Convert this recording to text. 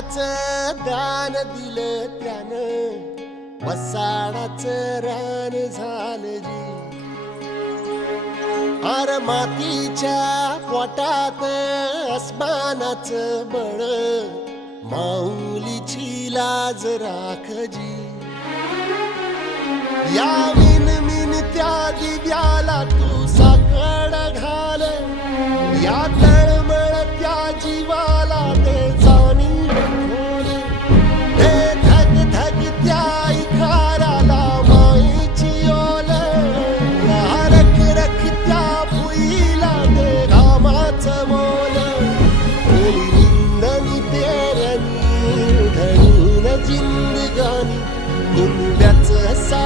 प्राणाचं दान दिलं त्यानं. वसाडाचं रान झालं जी. अर मातीच्या पोटात अस्मानाचं बळ. माऊलीची लाज राखजी या विन मिन त्या दिव्याला तू साकड घाल. या तळ जिंदगानी कुंब्याचं सा